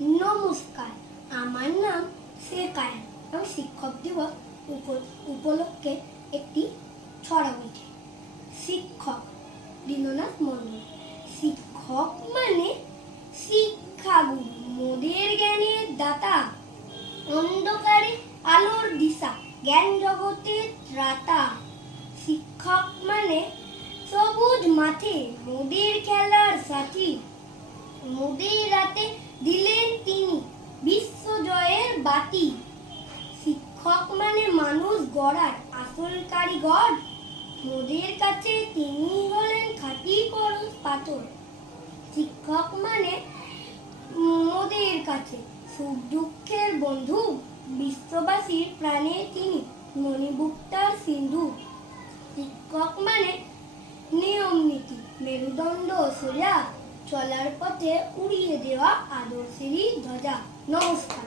নমস্কার, আমার নাম শেখ আয়ান। আমি শিক্ষক দিবস উপলক্ষে একটি ছড়া বলছি। শিক্ষক দীননাথ মণ্ডল। শিক্ষক মানে শিক্ষাগুরু, মোদের জ্ঞানের দাতা, অন্ধকারে আলোর দিশা, জ্ঞান জগতের ত্রাতা। শিক্ষক মানে সবুজ মাঠে মোদের খেলার সাথী, মোদের রাতে দিলেন তিনি বিশ্ব জয়ের বাতি। শিক্ষক মানে মানুষ গড়ার আসল কারিগর, মোদের কাছে তিনি হলেন খাঁটি পরশ পাথর। শিক্ষক মানে মোদের কাছে সুখ দুঃখের বন্ধু, বিশ্ববাসীর প্রাণে তিনি মণিমুক্তার সিন্ধু। শিক্ষক মানে নিয়ম নীতি, মেরুদণ্ড সোজা, চলার পথে উড়িয়ে দেওয়া আদর্শেরই ধ্বজা। নমস্কার।